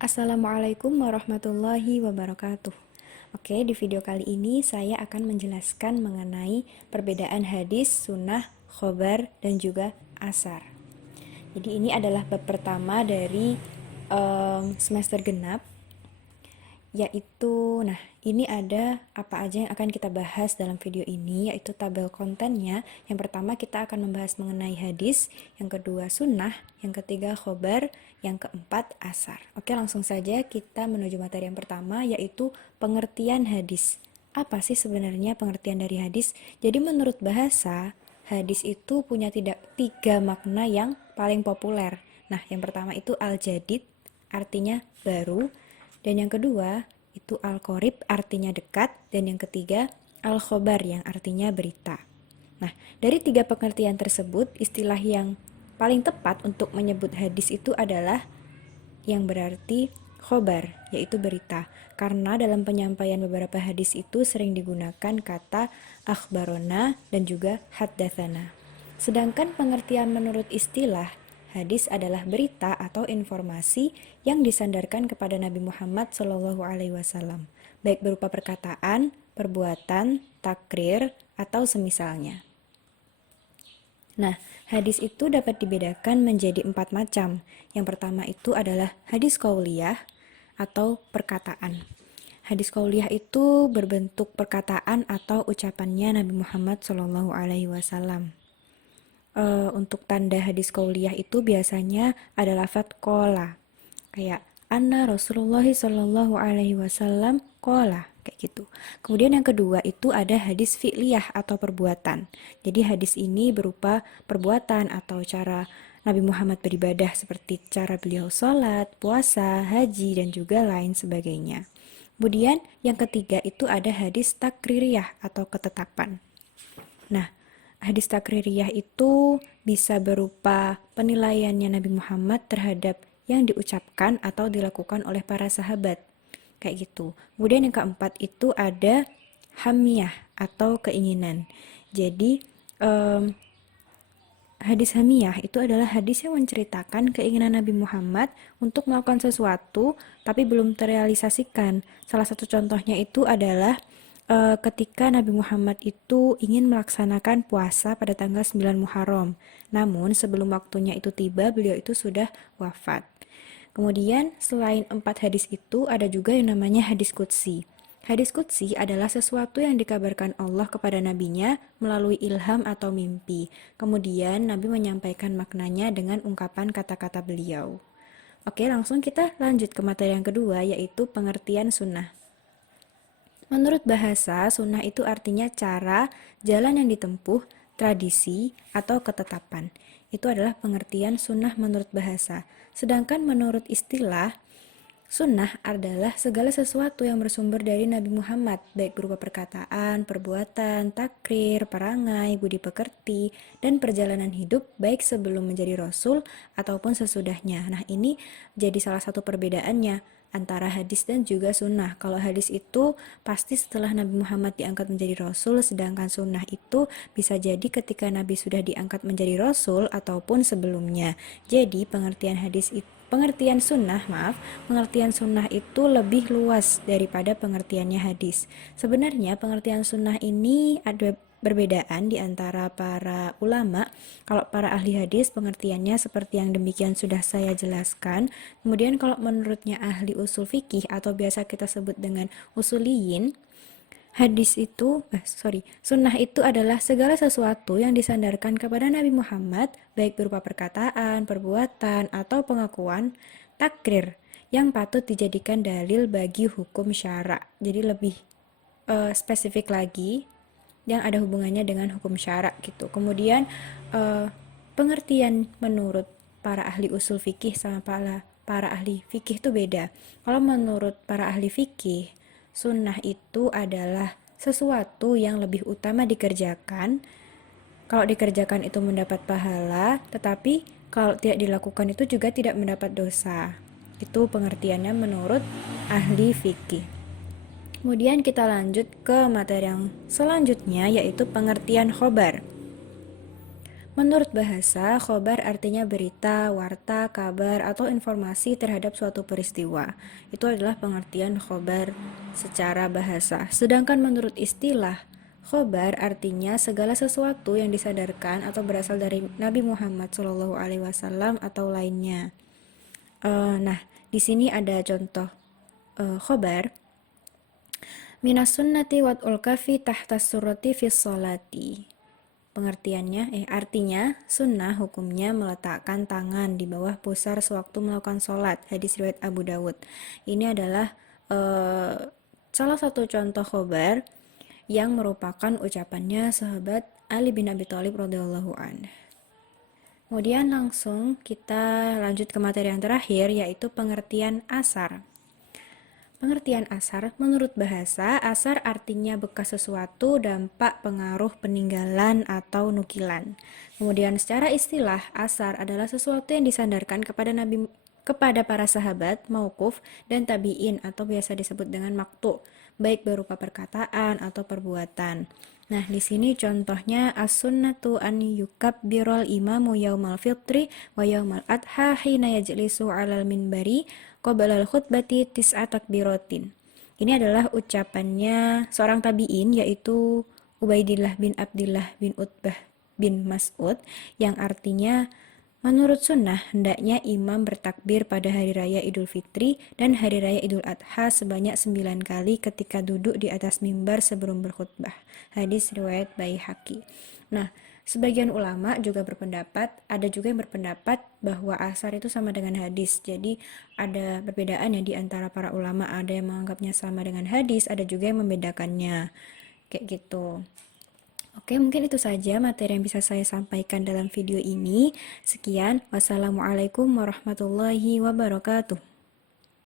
Assalamualaikum warahmatullahi wabarakatuh. Oke, di video kali ini saya akan menjelaskan mengenai perbedaan hadis, sunnah, khobar, dan juga asar. Jadi ini adalah bab pertama dari semester genap, yaitu, ini ada apa aja yang akan kita bahas dalam video ini, yaitu tabel kontennya. Yang pertama kita akan membahas mengenai hadis, yang kedua sunnah, yang ketiga khobar, yang keempat asar. Oke, langsung saja kita menuju materi yang pertama, yaitu pengertian hadis. Apa sih sebenarnya pengertian dari hadis? Jadi menurut bahasa, hadis itu punya tiga makna yang paling populer. Nah, yang pertama itu al-jadid, artinya baru. Dan yang kedua, itu al-qorib artinya dekat, dan yang ketiga al-khobar yang artinya berita. Nah, dari tiga pengertian tersebut, istilah yang paling tepat untuk menyebut hadis itu adalah yang berarti khobar, yaitu berita. Karena dalam penyampaian beberapa hadis itu sering digunakan kata akhbarona dan juga haddatsana. Sedangkan pengertian menurut istilah, hadis adalah berita atau informasi yang disandarkan kepada Nabi Muhammad SAW, baik berupa perkataan, perbuatan, takrir, atau semisalnya. Nah, hadis itu dapat dibedakan menjadi 4 macam. Yang pertama itu adalah hadis qauliyah atau perkataan. Hadis qauliyah itu berbentuk perkataan atau ucapannya Nabi Muhammad SAW. Untuk tanda hadis qauliyah itu biasanya ada lafadz qola, kayak anna Rasulullah sallallahu alaihi wasallam qola, kayak gitu. Kemudian yang kedua itu ada hadis fi'liyah atau perbuatan. Jadi hadis ini berupa perbuatan atau cara Nabi Muhammad beribadah, seperti cara beliau sholat, puasa, haji, dan juga lain sebagainya. Kemudian yang ketiga itu ada hadis takririyah atau ketetapan. Nah, hadis takririyah itu bisa berupa penilaiannya Nabi Muhammad terhadap yang diucapkan atau dilakukan oleh para sahabat, kayak gitu. Kemudian yang keempat itu ada hamiyah atau keinginan. Jadi hadis hamiyah itu adalah hadis yang menceritakan keinginan Nabi Muhammad untuk melakukan sesuatu tapi belum terrealisasikan. Salah satu contohnya itu adalah ketika Nabi Muhammad itu ingin melaksanakan puasa pada tanggal 9 Muharram. Namun sebelum waktunya itu tiba, beliau itu sudah wafat. Kemudian selain 4 hadis itu ada juga yang namanya hadis qudsi. Hadis qudsi adalah sesuatu yang dikabarkan Allah kepada nabinya melalui ilham atau mimpi. Kemudian Nabi menyampaikan maknanya dengan ungkapan kata-kata beliau. Oke, langsung kita lanjut ke materi yang kedua, yaitu pengertian sunnah. Menurut bahasa, sunnah itu artinya cara, jalan yang ditempuh, tradisi, atau ketetapan. Itu adalah pengertian sunnah menurut bahasa. Sedangkan menurut istilah, sunnah adalah segala sesuatu yang bersumber dari Nabi Muhammad, baik berupa perkataan, perbuatan, takrir, perangai, budi pekerti, dan perjalanan hidup baik sebelum menjadi rasul ataupun sesudahnya. Nah, ini jadi salah satu perbedaannya antara hadis dan juga sunnah. Kalau hadis itu pasti setelah Nabi Muhammad diangkat menjadi rasul, sedangkan sunnah itu bisa jadi ketika Nabi sudah diangkat menjadi rasul ataupun sebelumnya. Jadi pengertian sunnah itu lebih luas daripada pengertiannya hadis. Sebenarnya pengertian sunnah ini ada perbedaan di antara para ulama. Kalau para ahli hadis pengertiannya seperti yang demikian sudah saya jelaskan. Kemudian kalau menurutnya ahli usul fikih atau biasa kita sebut dengan usuliyin, sunnah itu adalah segala sesuatu yang disandarkan kepada Nabi Muhammad, baik berupa perkataan, perbuatan, atau pengakuan, takrir, yang patut dijadikan dalil bagi hukum syara. Jadi lebih spesifik lagi, yang ada hubungannya dengan hukum syara gitu. Kemudian pengertian menurut para ahli usul fikih sama para ahli fikih itu beda. Kalau menurut para ahli fikih, sunnah itu adalah sesuatu yang lebih utama dikerjakan. Kalau dikerjakan itu mendapat pahala, tetapi kalau tidak dilakukan itu juga tidak mendapat dosa. Itu pengertiannya menurut ahli fikih. Kemudian kita lanjut ke materi yang selanjutnya, yaitu pengertian khobar. Menurut bahasa, khobar artinya berita, warta, kabar, atau informasi terhadap suatu peristiwa. Itu adalah pengertian khobar secara bahasa. Sedangkan menurut istilah, khobar artinya segala sesuatu yang disadarkan atau berasal dari Nabi Muhammad SAW atau lainnya. Nah, di sini ada contoh khobar. Minas sunnati wat'ul kafi tahta surati fis sholati. Pengertiannya, artinya sunnah hukumnya meletakkan tangan di bawah pusar sewaktu melakukan sholat. Hadis riwayat Abu Dawud. Ini adalah salah satu contoh khobar yang merupakan ucapannya sahabat Ali bin Abi Thalib radhiyallahu anhu. Kemudian langsung kita lanjut ke materi yang terakhir, yaitu pengertian asar. Pengertian asar, menurut bahasa, asar artinya bekas sesuatu, dampak, pengaruh, peninggalan, atau nukilan. Kemudian secara istilah, asar adalah sesuatu yang disandarkan kepada para sahabat, mauquf, dan tabi'in atau biasa disebut dengan maktu, baik berupa perkataan atau perbuatan. Nah, di sini contohnya as-sunnatu an yukabbirul imamu yaumal fitri wa yaumal adha hina yajlisu 'alal minbari qabla al-khutbati tis'a takbiratin. Ini adalah ucapannya seorang tabi'in, yaitu Ubaidillah bin Abdillah bin Utbah bin Mas'ud, yang artinya menurut sunnah hendaknya imam bertakbir pada hari raya Idul Fitri dan hari raya Idul Adha sebanyak 9 kali ketika duduk di atas mimbar sebelum berkhutbah. Hadis riwayat Baihaqi. Nah, sebagian ulama juga berpendapat, ada juga yang berpendapat bahwa asar itu sama dengan hadis. Jadi ada perbedaan ya di antara para ulama, ada yang menganggapnya sama dengan hadis, ada juga yang membedakannya. Kayak gitu. Oke, mungkin itu saja materi yang bisa saya sampaikan dalam video ini. Sekian, wassalamualaikum warahmatullahi wabarakatuh.